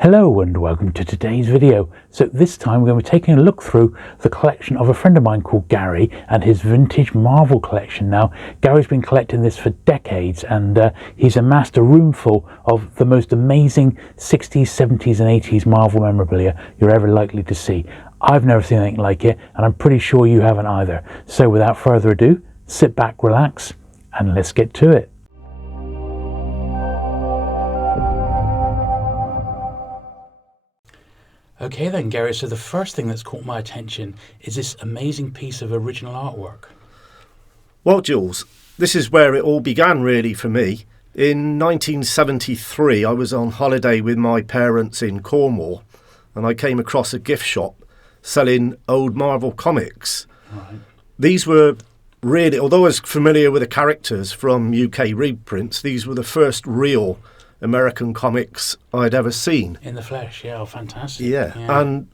Hello and welcome to today's video. So this time we're going to be taking a look through the collection of a friend of mine called Gary and his vintage Marvel collection. Now Gary's been collecting this for decades and he's amassed a room full of the most amazing 60s, 70s and 80s Marvel memorabilia you're ever likely to see. I've never seen anything like it and I'm pretty sure you haven't either. So without further ado, sit back, relax and let's get to it. Okay then, Gary, so the first thing that's caught my attention is this amazing piece of original artwork. Well, Jules, this is where it all began really for me. In 1973, I was on holiday with my parents in Cornwall and I came across a gift shop selling old Marvel comics. Right. These were really, although I was familiar with the characters from UK reprints, these were the first real American comics I'd ever seen. In the flesh, yeah, oh, fantastic. Yeah, and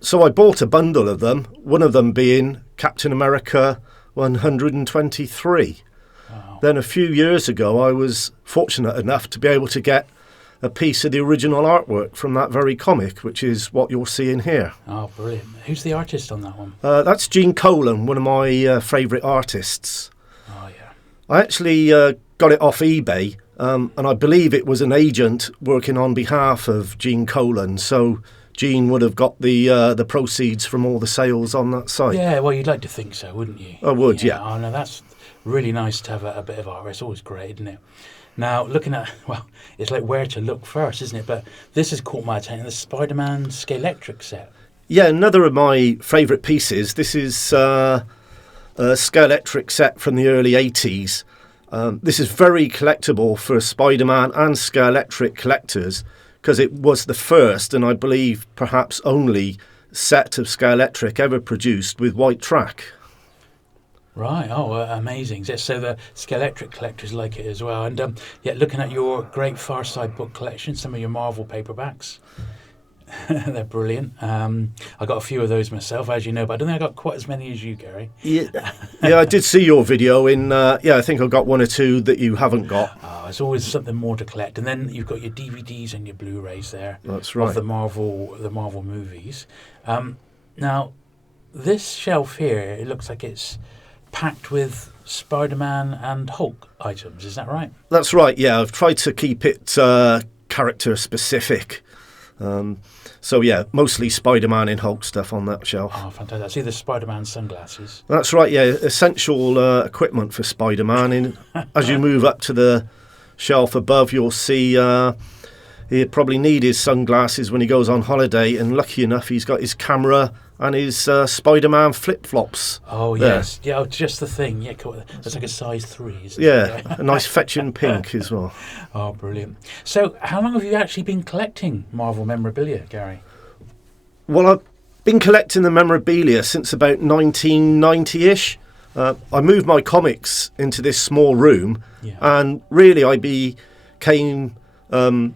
so I bought a bundle of them, one of them being Captain America 123. Wow. Then a few years ago, I was fortunate enough to be able to get a piece of the original artwork from that very comic, which is what you're seeing here. Oh, brilliant. Who's the artist on that one? That's Gene Colan, one of my favourite artists. Oh, yeah. I actually got it off eBay. And I believe it was an agent working on behalf of Gene Colan, so Gene would have got the proceeds from all the sales on that site. Yeah, well, you'd like to think so, wouldn't you? I would, yeah. Oh, no, that's really nice to have a bit of art. It's always great, isn't it? Now, looking at, well, it's like where to look first, isn't it? But this has caught my attention, the Spider-Man Scalextric set. Yeah, another of my favourite pieces. This is a Scalextric set from the early 80s. This is very collectible for Spider-Man and Scalextric collectors because it was the first and I believe perhaps only set of Scalextric ever produced with white track. Right, oh, amazing. So the Scalextric collectors like it as well. And yeah, looking at your great Far Side book collection, some of your Marvel paperbacks. They're brilliant. I got a few of those myself, as you know, but I don't think I got quite as many as you, Gary. Yeah, I did see your video in, I think I got one or two that you haven't got. Oh, there's always something more to collect. And then you've got your DVDs and your Blu-rays there. That's right. Of the Marvel movies. Now, this shelf here, it looks like it's packed with Spider-Man and Hulk items. Is that right? That's right, yeah. I've tried to keep it character specific. So yeah, mostly Spider-Man and Hulk stuff on that shelf. Oh, fantastic. I see the Spider-Man sunglasses. That's right, yeah. Essential equipment for Spider-Man. And as you move up to the shelf above, you'll see he'd probably need his sunglasses when he goes on holiday. And lucky enough, he's got his camera and his Spider-Man flip-flops. Oh, there. yes. Yeah, oh, just the thing. Yeah, cool. That's like a size 3, isn't it? Yeah, a nice fetching pink as well. Oh, brilliant. So how long have you actually been collecting Marvel memorabilia, Gary? Well, I've been collecting the memorabilia since about 1990-ish. I moved my comics into this small room, and really I became... I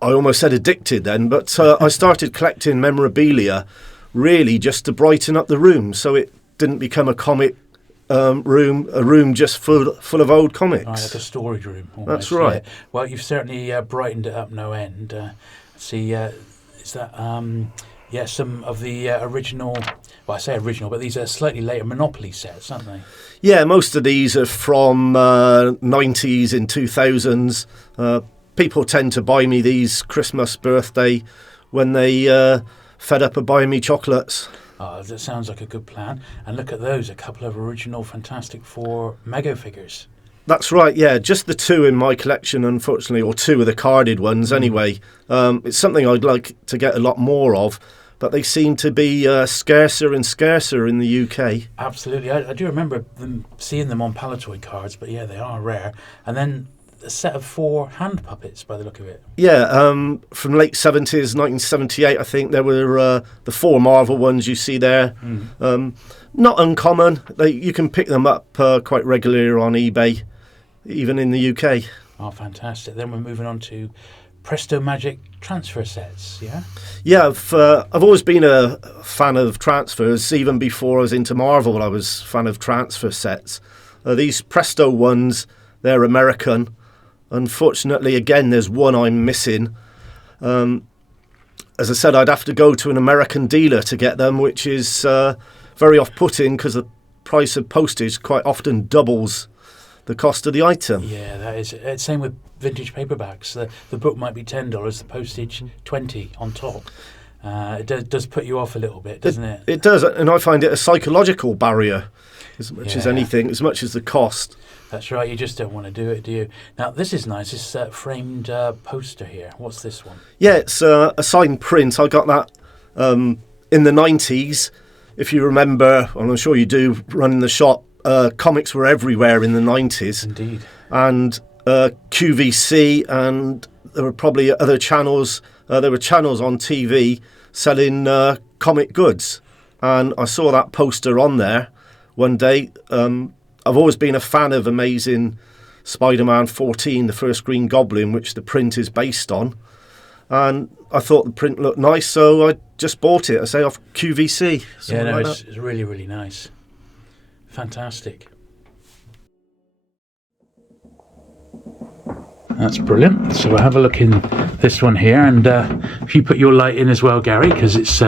almost said addicted then, but I started collecting memorabilia really just to brighten up the room, so it didn't become a comic room, a room just full of old comics. Right, like a storage room. Almost. That's right. Yeah. Well, you've certainly brightened it up no end. See, is that some of the original? Well, I say original, but these are slightly later Monopoly sets, aren't they? Yeah, most of these are from 90s and 2000s. People tend to buy me these Christmas, birthday, when they fed up of buying me chocolates. Oh, that sounds like a good plan. And look at those, a couple of original Fantastic Four Mego figures. That's right, yeah. Just the two in my collection, unfortunately, or two of the carded ones anyway. It's something I'd like to get a lot more of, but they seem to be scarcer and scarcer in the UK. Absolutely. I do remember seeing them on Palatoy cards, but yeah, they are rare. And then a set of 4 hand puppets by the look of it. Yeah, from late 70s, 1978, I think there were the 4 Marvel ones you see there. Not uncommon. You can pick them up quite regularly on eBay, even in the UK. Oh, fantastic. Then we're moving on to Presto Magic transfer sets, yeah? Yeah, I've always been a fan of transfers. Even before I was into Marvel, I was a fan of transfer sets. These Presto ones, they're American. Unfortunately, again, there's one I'm missing. As I said, I'd have to go to an American dealer to get them, which is very off-putting because the price of postage quite often doubles the cost of the item. Yeah, that is. It's same with vintage paperbacks. The book might be $10, the postage $20 on top. It does put you off a little bit, doesn't it? It does, and I find it a psychological barrier as much as anything, as much as the cost. That's right, you just don't want to do it, do you? Now, this is nice, this framed poster here. What's this one? Yeah, it's a signed print. I got that in the 90s. If you remember, and I'm sure you do, running the shop, comics were everywhere in the 90s. Indeed. And QVC, and there were probably other channels. There were channels on TV selling comic goods. And I saw that poster on there one day. I've always been a fan of Amazing Spider-Man 14, the first Green Goblin, which the print is based on. And I thought the print looked nice, so I just bought it, I say, off QVC. Yeah, no, it's really, really nice. Fantastic. That's brilliant. So we'll have a look in this one here, and if you put your light in as well, Gary, because it's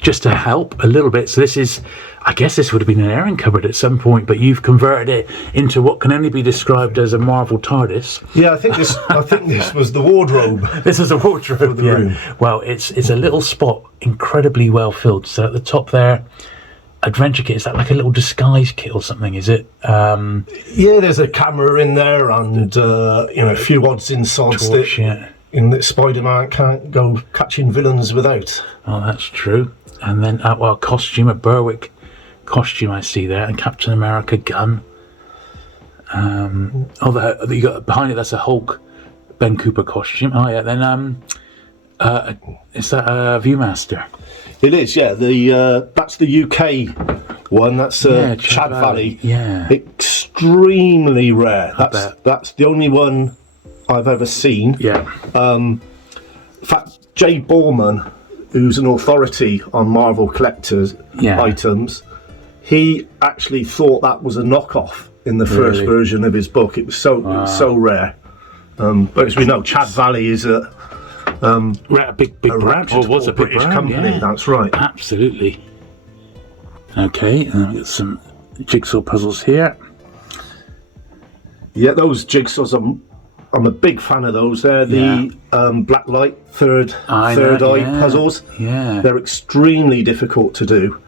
just to help a little bit. So this is, I guess this would have been an airing cupboard at some point, but you've converted it into what can only be described as a Marvel Tardis. Yeah, I think this was the wardrobe. This is a wardrobe for the room. Well, it's a little spot, incredibly well filled. So at the top there, adventure kit, is that like a little disguise kit or something, is it? Yeah, there's a camera in there, and a few odds and sods that Spider-Man can't go catching villains without. Oh, that's true. And then costume, a Berwick costume I see there, and Captain America gun. You got behind it, that's a Hulk Ben Cooper costume. Oh yeah, then is that a Viewmaster? It is, yeah. That's the UK one. That's Chad Valley. Yeah, extremely rare. That's the only one I've ever seen. Yeah. In fact, Jay Borman, who's an authority on Marvel collectors items, he actually thought that was a knockoff in the first version of his book. It was so rare. But as we know, Chad Valley is a big brand, or was a British brand, company. Yeah. That's right. Absolutely. Okay, and we've got some jigsaw puzzles here. Yeah, those jigsaws, I'm a big fan of those. They're the black light third eye puzzles. Yeah, they're extremely difficult to do.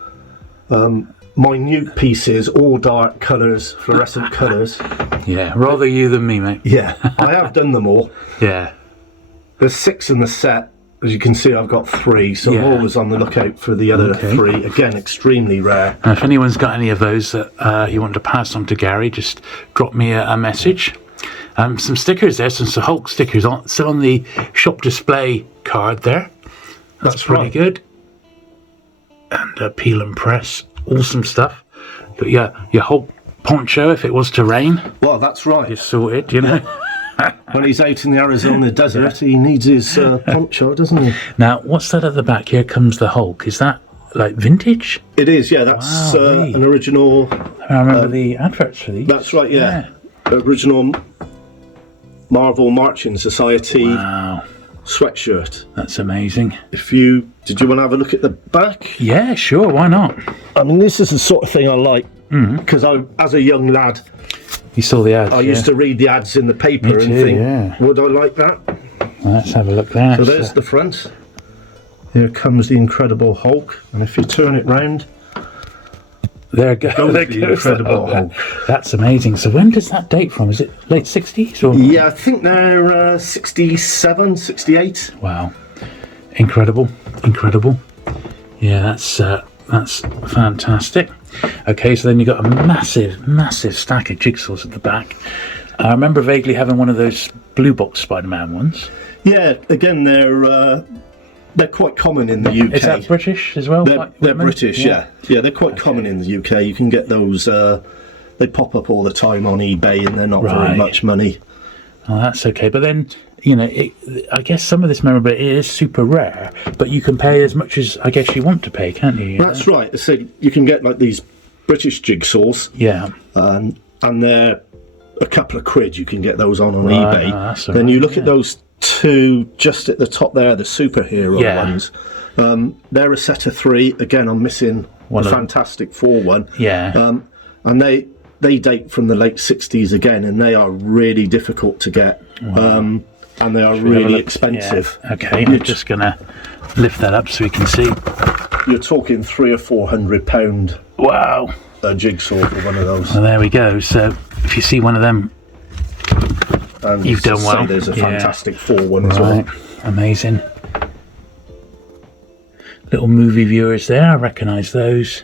Minute pieces, all dark colours, fluorescent colours. Yeah, rather you than me, mate. Yeah, I have done them all. Yeah. There's 6 in the set. As you can see, I've got 3, so I'm always on the lookout for the other 3. Again, extremely rare. And if anyone's got any of those that you want to pass on to Gary, just drop me a message. Some stickers there, some Hulk stickers still on the shop display card there. That's pretty good. And peel and press, awesome stuff. But yeah, your Hulk poncho, if it was to rain. Well, that's right. You're sorted, you know. When he's out in the Arizona desert, he needs his poncho, doesn't he? Now, what's that at the back? Here comes the Hulk. Is that like vintage? It is, yeah. That's an original. I remember the adverts for these. That's right, yeah. Original Marvel Marching Society sweatshirt. That's amazing. Did you want to have a look at the back? Yeah, sure. Why not? I mean, this is the sort of thing I like because as a young lad, you saw the ads. I used to read the ads in the paper and think, would I like that? Well, let's have a look there. So there's the front. Here comes the Incredible Hulk, and if you turn it round, there goes the Incredible Hulk. That's amazing. So when does that date from? Is it late 60s? Or? Yeah, I think they're 67, 68. Wow. Incredible. Yeah, that's fantastic. Okay, so then you've got a massive stack of jigsaws at the back. I remember vaguely having one of those blue box Spider-Man ones. Yeah, again, they're quite common in the UK. Is that British as well? They're British, yeah. Yeah, they're quite common in the UK. You can get those, they pop up all the time on eBay, and they're not very much money. Oh, that's okay. But then, I guess some of this memorabilia is super rare, but you can pay as much as I guess you want to pay, can't you? That's right. So you can get like these British jigsaws. Yeah. And they're a couple of quid. You can get those on eBay. That's then you look at those two just at the top there, the superhero Yeah. ones. They're a set of three. Again, I'm missing One the of- Fantastic Four one. Yeah. And they date from the late 60s again, and they are really difficult to get. And they are Have a really look. expensive. Yeah. Okay, I'm just going to lift that up so we can see. You're talking £300 or £400 Wow. a jigsaw for one of those. Well, there we go. So if you see one of them, And you've done as I well. say, there's a Yeah. Fantastic Four one as right, well. amazing. Little movie viewers there, I recognise those.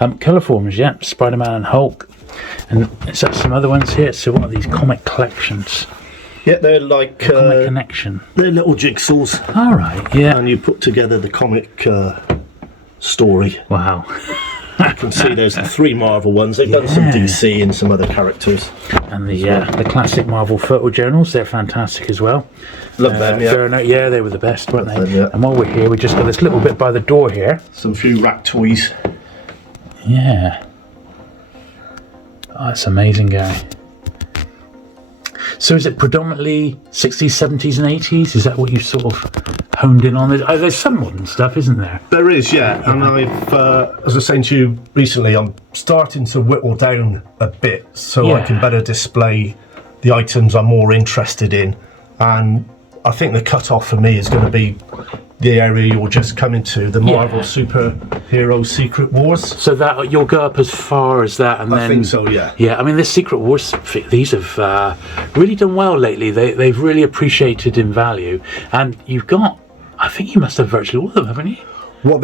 Colourforms, yeah, Spider-Man and Hulk. And is that some other ones here? So what are these comic collections? Yeah, they're like Comic Connection. they're little jigsaws, All right, yeah. and you put together the comic story. Wow. You can see there's the three Marvel ones. They've done some Yeah. DC and some other characters. And the classic Marvel photo journals, they're fantastic as well. Love them, yeah. Fair enough. Yeah, they were the best, weren't they? Love them, yeah. And while we're here, we just got this little bit by the door here. Some few rack toys. Yeah. Oh, that's amazing, Gary. So is it predominantly 60s, 70s and 80s? Is that what you sort of honed in on? There's some modern stuff, isn't there? There is, yeah. And I've, as I was saying to you recently, I'm starting to whittle down a bit so I Yeah. can better display the items I'm more interested in. And I think the cut-off for me is going to be the area you're just coming to, the Marvel Superhero Secret Wars. So that you'll go up as far as that, and I then think so, yeah. Yeah, I mean, the Secret Wars, these have really done well lately. They've really appreciated in value, and you've got, I think you must have virtually all of them, haven't you? Well,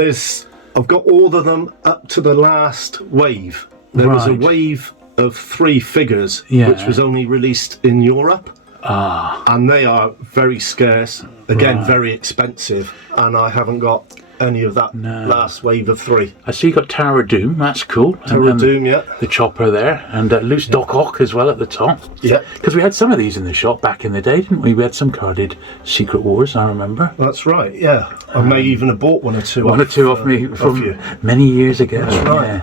I've got all of them up to the last wave. There was a Right. wave of 3 figures, Yeah. which was only released in Europe. And they are very scarce, again, very expensive, and I haven't got any of that last wave of 3. I see you got Tower of Doom, that's cool. Tower of Doom, yeah. The chopper there, and loose Doc Ock as well at the top. Yeah, Because we had some of these in the shop back in the day, didn't we? We had some carded Secret Wars, I remember. that's right, yeah. I may even have bought one or two Off me from you. many years ago. That's right.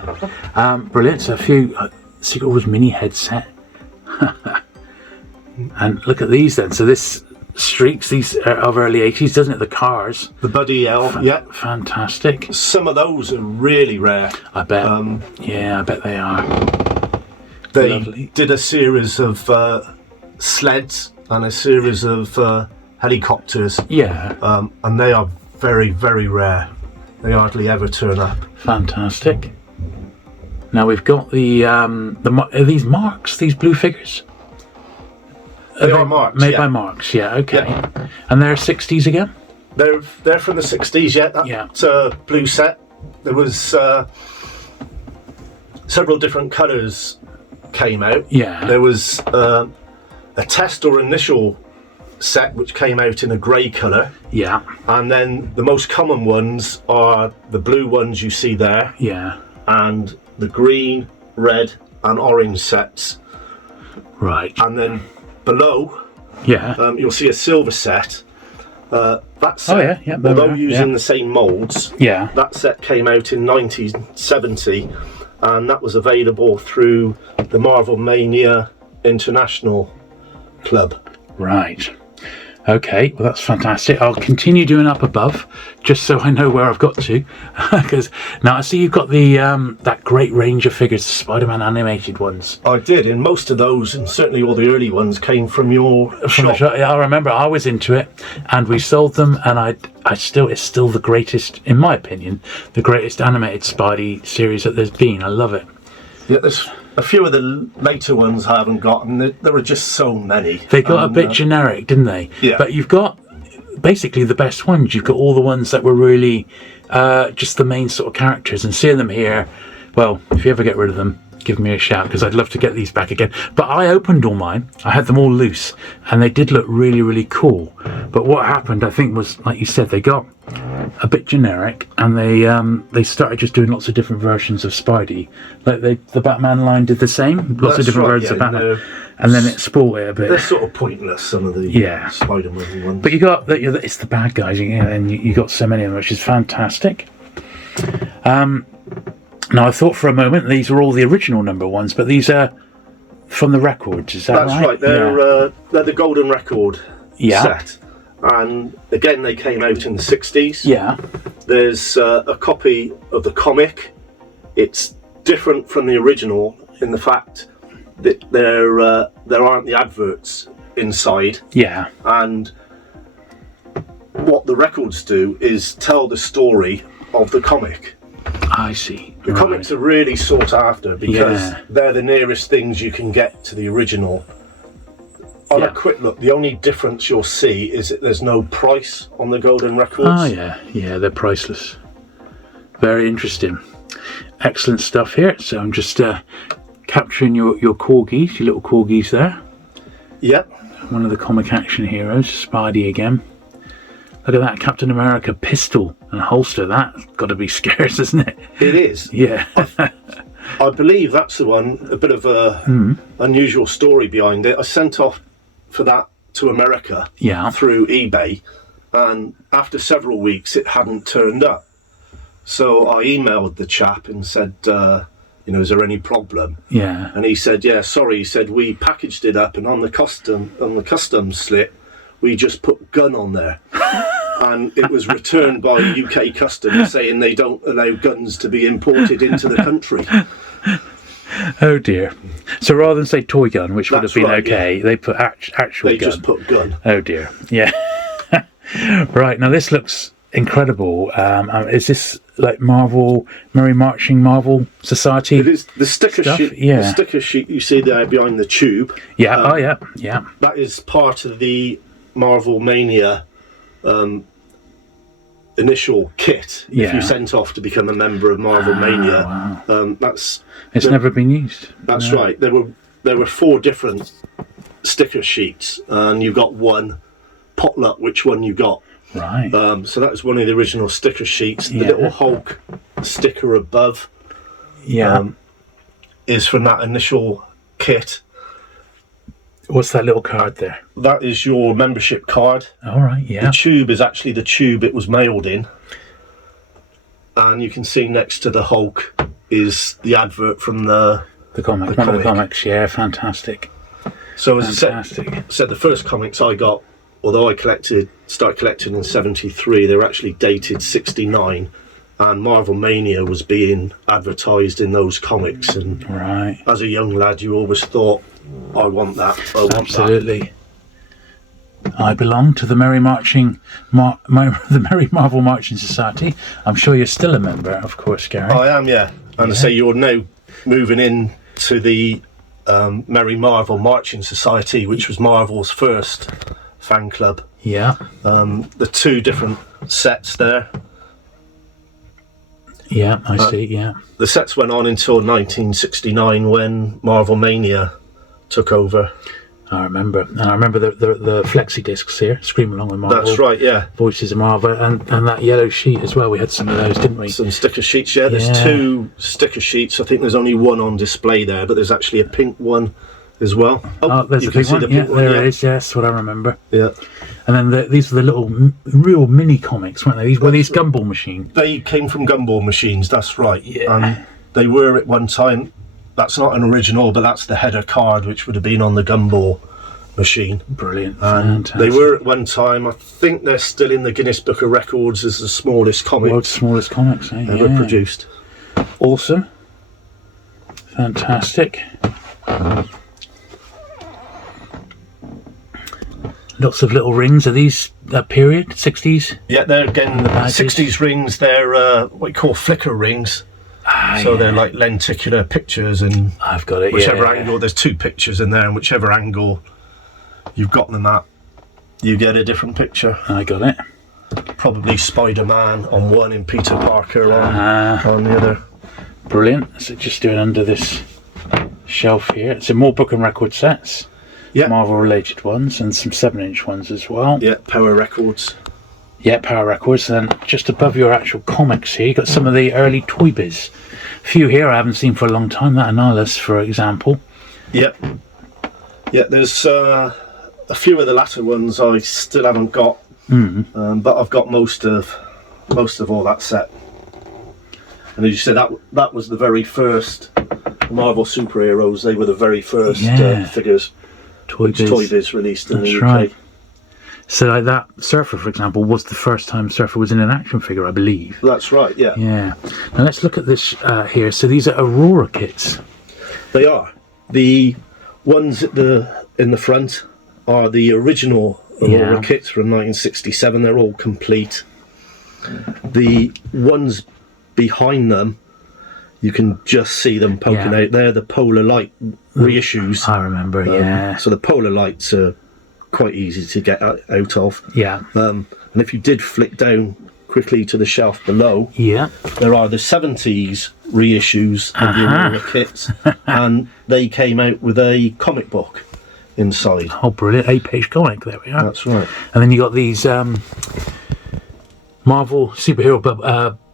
Yeah. Brilliant. So a few Secret Wars mini headset. And look at these then. So this streaks, these are of early 80s, doesn't it? The cars. The Buddy L, yeah. Fantastic. Some of those are really rare. I bet. Yeah, I bet they are. They Lovely. did a series of sleds and a series of helicopters. Yeah. And they are very, very rare. They hardly ever turn up. Fantastic. Now we've got are these marks, these blue figures? They are marks, Made yeah. by Marks, yeah, okay. Yeah. And they're 60s again? They're from the 60s, yeah. That blue set. There was several different colours came out. Yeah. There was a test or initial set which came out in a grey colour. Yeah. And then the most common ones are the blue ones you see there, Yeah. and the green, red and orange sets. Right. And then below, Yeah. you'll see a silver set. That set, Oh, yeah, there we although are, using yeah. the same moulds, Yeah. that set came out in 1970, and that was available through the Marvel Mania International Club. Right. Okay, well that's fantastic. I'll continue doing up above, just so I know where I've got to. Because now I see you've got the that great range of figures, the Spider-Man animated ones. I did, and most of those, and certainly all the early ones, came from your From the shop. shop. I remember I was into it, and we sold them, and it's still the greatest, in my opinion, the greatest animated Spidey series that there's been. I love it. Yeah, there's a few of the later ones I haven't got, and there were just so many. They got a bit generic, didn't they? Yeah. But you've got basically the best ones. You've got all the ones that were really just the main sort of characters, and seeing them here, well, if you ever get rid of them, give me a shout, because I'd love to get these back again. But I opened all mine. I had them all loose, and they did look really, really cool. But what happened, I think, was, like you said, they got a bit generic, and they started just doing lots of different versions of Spidey. Like the Batman line did the same, lots of That's different right, versions of yeah, Batman, and then it spoiled it a bit. They're sort of pointless, some of the Yeah. Spider-Man ones. But you got it's the bad guys, and you got so many of them, which is fantastic. Now I thought for a moment these were all the original number ones, but these are from the records. Is that That's right? right. They're the Golden Record Yeah. set. and again they came out in the 60s. Yeah. There's a copy of the comic. It's different from the original in the fact that there aren't the adverts inside. Yeah. And what the records do is tell the story of the comic. I see. The comics are really sought after because they're the nearest things you can get to the original. On a quick look, the only difference you'll see is that there's no price on the golden records. Oh yeah, they're priceless. Very interesting. Excellent stuff here. So I'm just capturing your corgis, your little corgis there. Yep. One of the comic action heroes, Spidey again. Look at that Captain America pistol and holster. That's got to be scarce, isn't it? It is. Yeah. I believe that's the one. A bit of a unusual story behind it. I sent off for that to America through eBay, and after several weeks it hadn't turned up. So I emailed the chap and said, is there any problem? Yeah. And he said, yeah, sorry. He said, we packaged it up, and on the customs slip, we just put gun on there. And it was returned by UK Customs saying they don't allow guns to be imported into the country. Oh dear. So rather than say toy gun, which would have been okay, they put actual gun. They just put gun. Oh dear. Yeah. Right, now this looks incredible. Is this like Marvel, Merry Marching Marvel Society? It is the sticker sheet. Yeah. The sticker sheet you see there behind the tube. Yeah. Yeah. That is part of the Marvel Mania initial kit. If you sent off to become a member of Marvel Mania, wow. It's never been used. That's right. There were 4 different sticker sheets, and you got one. Potluck, which one you got? Right. So that was one of the original sticker sheets. The little Hulk sticker above, is from that initial kit. What's that little card there? That is your membership card. All right, yeah. The tube is actually the tube it was mailed in. And you can see next to the Hulk is the advert from the comic. One of the comics, yeah, fantastic. So as I said, the first comics I got, although I started collecting in 73, they were actually dated 69. And Marvel Mania was being advertised in those comics. And as a young lad, you always thought, I want that. Absolutely. I belong to the Merry Marching, the Merry Marvel Marching Society. I'm sure you're still a member, of course, Gary. I am, yeah. And I say you're now moving in to the Merry Marvel Marching Society, which was Marvel's first fan club. Yeah. The 2 different sets there. Yeah, I see, yeah. The sets went on until 1969 when Marvel Mania took over. I remember. And I remember the flexi discs here, Scream Along with Marvel. That's right, yeah. Voices of Marvel, and that yellow sheet as well. We had some of those, didn't we? Some sticker sheets, yeah. There's 2 sticker sheets. I think there's only one on display there, but there's actually a pink one as well. Oh, there's a pink one. There it is, yes, what I remember. Yeah. And then these were the little real mini comics, weren't they? These were these gumball machines. They came from gumball machines, that's right. Yeah. And they were at one time, that's not an original, but that's the header card, which would have been on the gumball machine. Brilliant. And they were at one time, I think they're still in the Guinness Book of Records as the smallest comic. World's smallest comics, ever produced. Awesome. Fantastic. Lots of little rings. Are these period 60s? Yeah, they're again the 60s rings. They're what you call flicker rings. So they're like lenticular pictures, and I've got it. Whichever angle, there's 2 pictures in there, and whichever angle you've got them at, you get a different picture. I got it. Probably Spider-Man on one and Peter Parker on the other. Brilliant. So just doing under this shelf here. So more book and record sets. Yeah. Marvel related ones and some 7-inch ones as well. Yeah, Power Records. Yeah, Power Records. And then just above your actual comics here, you've got some of the early Toy Biz. A few here I haven't seen for a long time. That Annihilus, for example. Yep. Yeah, there's a few of the latter ones I still haven't got. But I've got most of all that set. And as you said, that was the very first Marvel superheroes. They were the very first figures. Toy Biz released in the UK. Right. So like that Surfer, for example, was the first time Surfer was in an action figure, I believe. That's right, yeah. Yeah. Now let's look at this here. So these are Aurora kits. They are. The ones in the front are the original Aurora kits from 1967. They're all complete. The ones behind them, you can just see them poking out. They're the Polar Light reissues. I remember, yeah. So the Polar Lights are quite easy to get out of. Yeah. And if you did flick down quickly to the shelf below, there are the 70's reissues of the Aurora kits, and they came out with a comic book inside. Oh, brilliant. 8-page comic, there we are. That's right. And then you got these Marvel superhero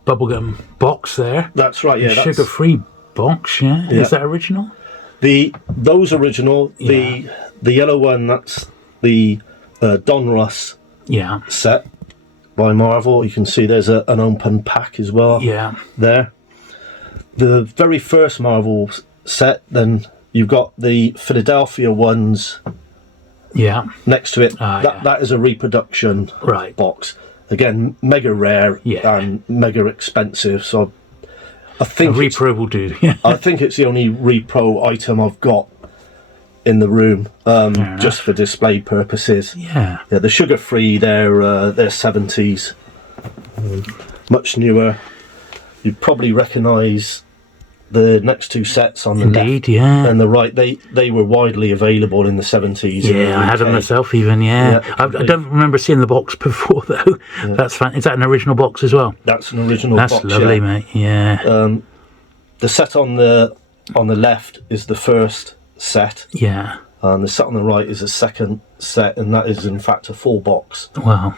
bubblegum box there. That's right, yeah. Sugar-free box, yeah. Is that original? Those original. The yellow one, that's the Don Ross set by Marvel. You can see there's an open pack as well. Yeah. There. The very first Marvel set, then you've got the Philadelphia ones. Yeah. Next to it. That is a reproduction box. Again, mega rare and mega expensive. So I think a repro will do. I think it's the only repro item I've got in the room, just for display purposes. Yeah. The sugar-free, they're 70's, much newer. You'd probably recognise the next two sets on the left and the right. They were widely available in the 70's. Yeah, I had them myself even. I don't remember seeing the box before though. That's fun. Is that an original box as well? That's an original box. That's lovely, mate. Yeah. The set on the left is the first set. Yeah. And the set on the right is a second set, and that is in fact a full box. Wow.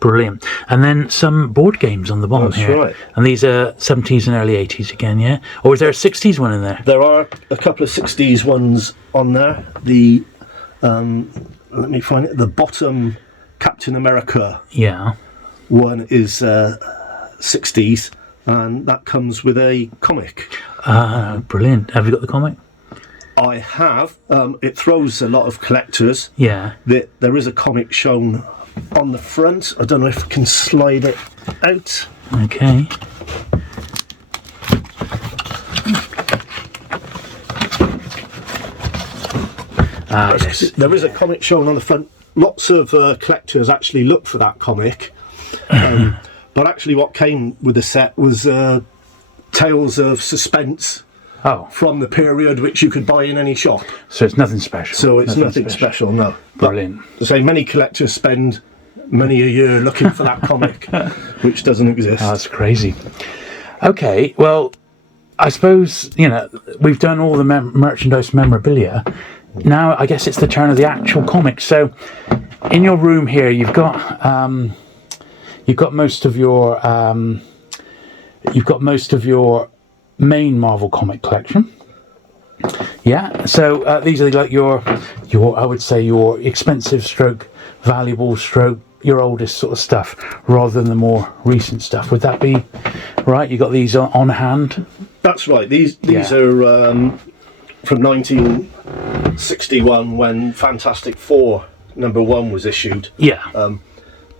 Brilliant. And then some board games on the bottom here. That's right. And these are 70's and early 80's again, yeah? Or is there a 60's one in there? There are a couple of 60's ones on there. The, let me find it, the bottom Captain America one is 60's, and that comes with a comic. Brilliant. Have you got the comic? I have. It throws a lot of collectors. Yeah. There is a comic shown on the front. I don't know if I can slide it out. Okay. Yes. There is a comic shown on the front. Lots of collectors actually look for that comic. But actually what came with the set was Tales of Suspense from the period, which you could buy in any shop. So it's nothing special. So it's nothing special, no. Brilliant. But, so many collectors spend many a year looking for that comic, which doesn't exist. Oh, that's crazy. Okay, well, I suppose, we've done all the merchandise memorabilia. Now, I guess it's the turn of the actual comics. So, in your room here, you've got most of your main Marvel comic collection. Yeah, so these are like your I would say your expensive stroke, valuable stroke, your oldest sort of stuff, rather than the more recent stuff. Would that be right? You got these on hand? That's right. These are from 1961 when Fantastic Four #1 was issued. Yeah.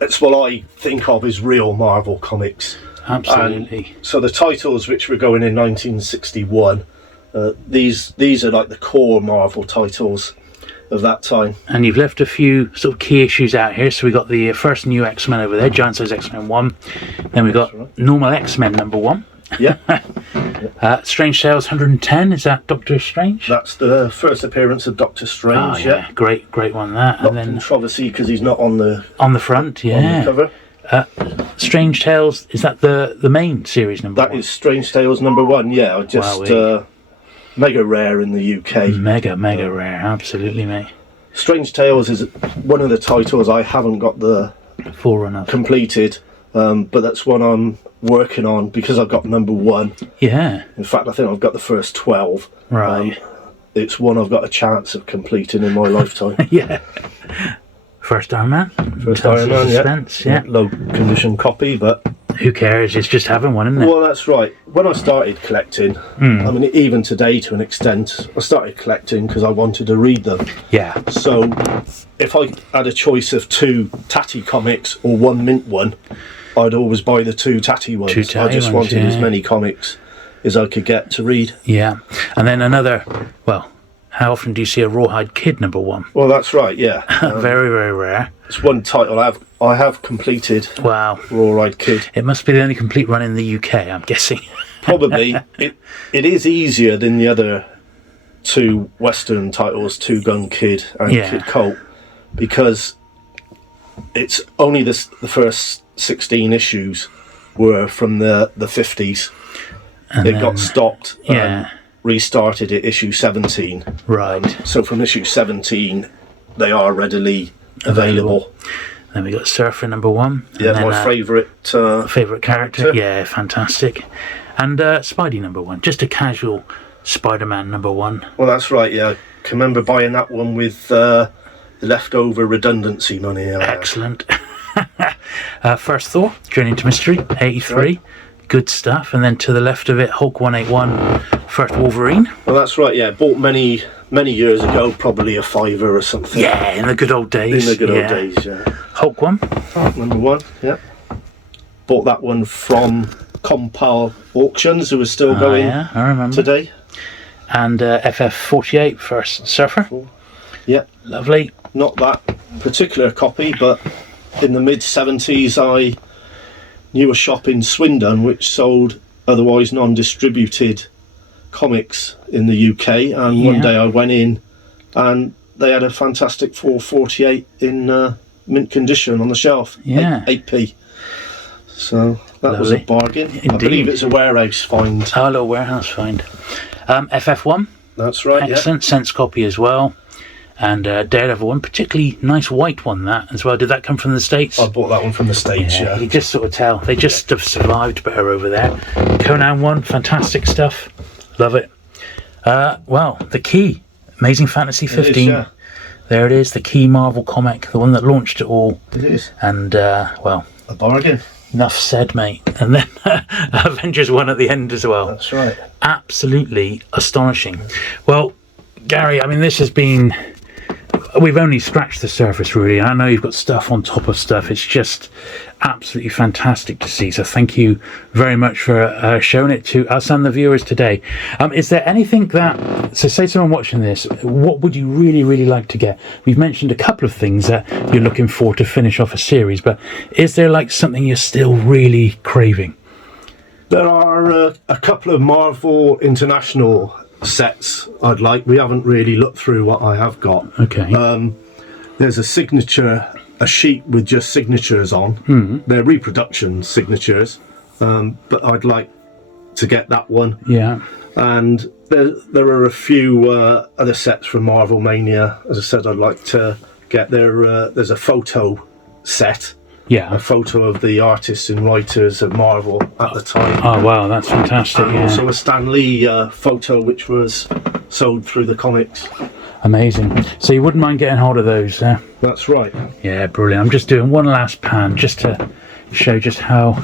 It's what I think of as real Marvel comics. Absolutely. And so the titles which were going in 1961, these are like the core Marvel titles of that time. And you've left a few sort of key issues out here. So we got the first new X-Men over there, Giant Size X-Men 1. Then we got normal X-Men #1. Yeah. Strange Tales 110, is that Doctor Strange? That's the first appearance of Doctor Strange. Oh, yeah. Great one that. Not controversy because he's not on the front, yeah. On the cover. Strange Tales, is that the main series #1? That is Strange Tales #1, yeah. Just mega rare in the UK. Mega rare, absolutely, mate. Strange Tales is one of the titles I haven't got the Forerunner completed, but that's one I'm working on because I've got #1. Yeah. In fact, I think I've got the first 12. Right. It's one I've got a chance of completing in my lifetime. Yeah. First Iron Man. First Iron Man, suspense, yeah. Low condition copy, but Who cares? It's just having one, isn't it? Well, that's right. When I started collecting, I mean, even today to an extent, I started collecting because I wanted to read them. Yeah. So if I had a choice of 2 tatty comics or 1 mint one, I'd always buy the 2 tatty ones. 2 tatty I just ones, wanted yeah. as many comics as I could get to read. Yeah. And then another, well, how often do you see a Rawhide Kid #1? Well, that's right, yeah. Very, very rare. It's one title I have completed. Wow. Rawhide Kid. It must be the only complete run in the UK, I'm guessing. Probably. It is easier than the other 2 Western titles, Two Gun Kid and Yeah. Kid Colt, because it's only the first 16 issues were from the 50s. And They then- got stopped Yeah. and restarted at issue 17. Right. So from issue 17, they are readily available. Then we got Surfer #1. Yeah, and then, my favourite. favourite character. character. Yeah, fantastic. And Spidey #1. Just a casual Spider-Man #1. Well, that's right. Yeah, I can remember buying that one with the leftover redundancy money. Excellent. First Thor, Journey into Mystery, 83. Right. Good stuff. And then to the left of it, Hulk 181, First Wolverine. Well, that's right. Yeah, bought many years ago, probably a £5 or something. Yeah, in the good old days. In the good old Yeah. days. Yeah. Hulk 1. #1. Yeah. Bought that one from Compal Auctions, who is still going Yeah, I remember. today. And FF48, First Surfer. Yeah. Lovely. Not that particular copy, but in the mid-70s, I knew a shop in Swindon which sold otherwise non-distributed comics in the UK, and one Yeah. day I went in and they had a fantastic 448 in mint condition on the shelf. Yeah. 8p. So that was a Lovely. bargain. I Indeed. believe it's a warehouse find. Oh, a little warehouse find. FF1. That's right. Excellent. Sense copy as well. And Daredevil 1, particularly nice white one, that as well. Did that come from the States? Yeah. I bought that one from the States. Yeah. You just sort of tell. They just have survived better over there. Conan 1, fantastic stuff. Love it. Well, The Key, Amazing Fantasy 15. yeah. There it is, the Key Marvel comic, the one that launched it all. It is And, well, a bargain. enough said, mate. And then Avengers 1 at the end as well. That's right. Absolutely astonishing. Well, Gary, I mean, this has been... We've only scratched the surface, really. I know you've got stuff on top of stuff. It's just absolutely fantastic to see. So thank you very much for showing it to us and the viewers today. Is there anything that... So say someone watching this, what would you really, really like to get? We've mentioned a couple of things that you're looking for to finish off a series, but is there like something you're still really craving? There are a couple of Marvel International sets I'd like. We haven't really looked through what I have got. Okay. There's a sheet with just signatures on. They're reproduction signatures, but I'd like to get that one. Yeah. And there are a few other sets from Marvel Mania. As I said, I'd like to get there. There's a photo set. Yeah. A photo of the artists and writers of Marvel at the time. Oh, wow, that's fantastic. And Yeah. also a Stan Lee photo which was sold through the comics. Amazing. So you wouldn't mind getting hold of those? That's right. Yeah, brilliant. I'm just doing one last pan just to show just how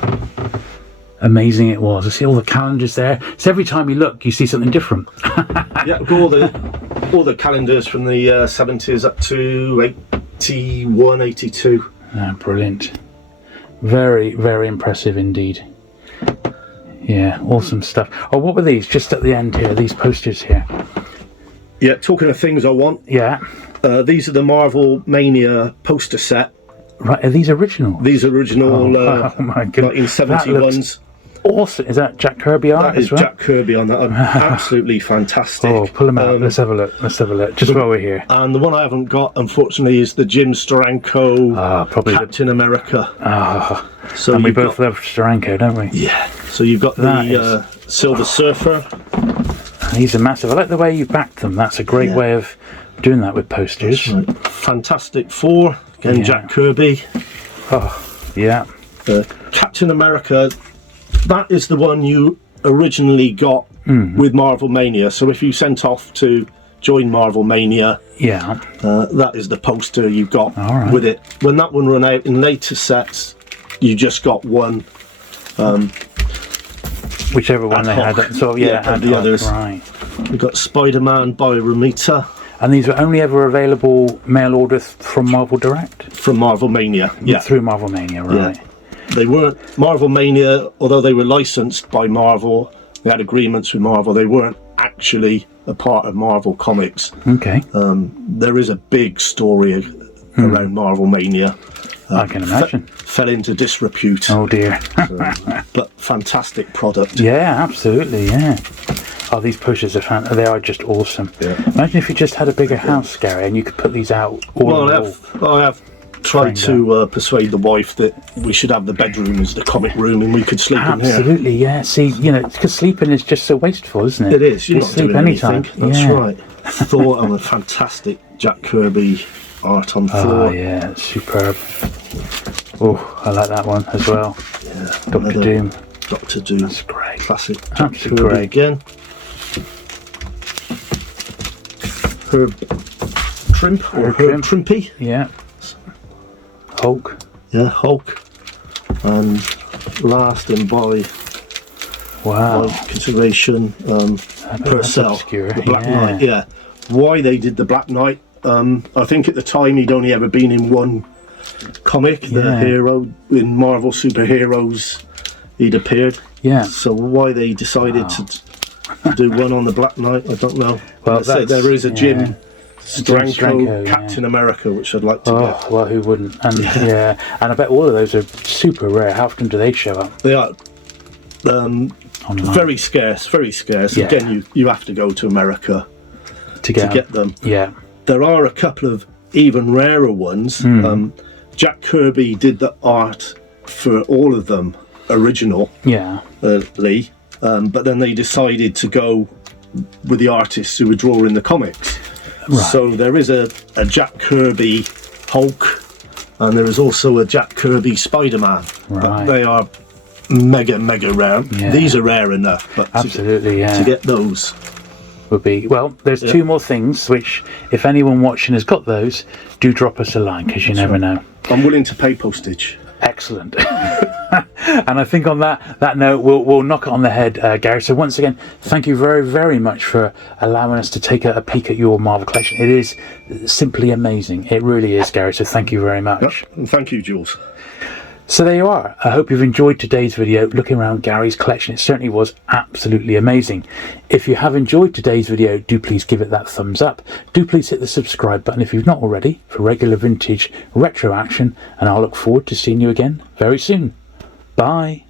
amazing it was. I see all the calendars there. So every time you look, you see something different. Yeah, I've got all the calendars from the 70s up to 81, 82. Brilliant. Very, very impressive indeed. Yeah, awesome stuff. Oh, what were these? Just at the end here, these posters here. Yeah, talking of things I want, Yeah. these are the Marvel Mania poster set. Right, are these original? These original Oh my goodness. 1971s. Awesome. Is that Jack Kirby art That is as well? Jack Kirby on that. Absolutely fantastic. Oh, pull them out. Let's have a look. Let's have a look. Just while we're here. And the one I haven't got, unfortunately, is the Jim Steranko Probably Captain America. So and we you've both got, love Steranko, don't we? yeah. So you've got That the Silver Surfer. These are massive. I like the way you backed them. That's a great way of doing that with posters. Fantastic Four. Again, Yeah. Jack Kirby. Yeah. Captain America. That is the one you originally got with Marvel Mania. So if you sent off to join Marvel Mania, Yeah. that is the poster you got All right. with it. When that one ran out in later sets, you just got one Whichever one they had. So the others. Right. We've got Spider-Man by Romita. And these were only ever available mail order from Marvel Direct? From Marvel Mania, yeah. Through Marvel Mania, right. Yeah. They weren't, Marvel Mania, although they were licensed by Marvel, they had agreements with Marvel, they weren't actually a part of Marvel Comics. Okay. There is a big story around Marvel Mania. I can imagine. Fell into disrepute. Oh dear. But fantastic product. Yeah, absolutely, yeah. Oh, these posters are they are just awesome. Yeah. Imagine if you just had a bigger house, Gary, and you could put these out all I have tried to persuade the wife that we should have the bedroom as the comic room and we could sleep in here. Absolutely, yeah. See, you know, because sleeping is just so wasteful, isn't it? It is. You're not sleep doing anytime. Anything. That's right. Thor and a fantastic Jack Kirby art on Thor. Oh, yeah, it's superb. Oh, I like that one as well. Yeah. Doctor Doom. Doctor Doom. That's great. Classic Jack Kirby great. again. Herb Trimpy. Yeah. Hulk. Yeah, Hulk. And last and by consideration, Purcell, the Black Knight. Yeah. Why they did the Black Knight? I think at the time he'd only ever been in one comic, the hero in Marvel Superheroes. He'd appeared. Yeah. So why they decided to do one on the Black Knight, I don't know. Well, there is a Jim Stranko Captain America, which I'd like to get. Well, who wouldn't? And and I bet all of those are super rare. How often do they show up? They are very scarce, very scarce. Yeah. Again, you have to go to America to get them. Yeah. There are a couple of even rarer ones. Jack Kirby did the art for all of them originally. But then they decided to go with the artists who were drawing the comics. Right. So there is a Jack Kirby Hulk, and there is also a Jack Kirby Spider-Man. Right. But they are mega rare. Yeah. These are rare enough, but absolutely, to get those would be there's two more things which, if anyone watching has got those, do drop us a line, because you never know. I'm willing to pay postage. Excellent. And I think on that note, we'll knock it on the head, Gary. So once again, thank you very, very much for allowing us to take a peek at your Marvel collection. It is simply amazing. It really is, Gary. So thank you very much. And thank you, Jules. So there you are. I hope you've enjoyed today's video looking around Gary's collection. It certainly was absolutely amazing. If you have enjoyed today's video, do please give it that thumbs up. Do please hit the subscribe button if you've not already for regular vintage retro action, and I'll look forward to seeing you again very soon. Bye.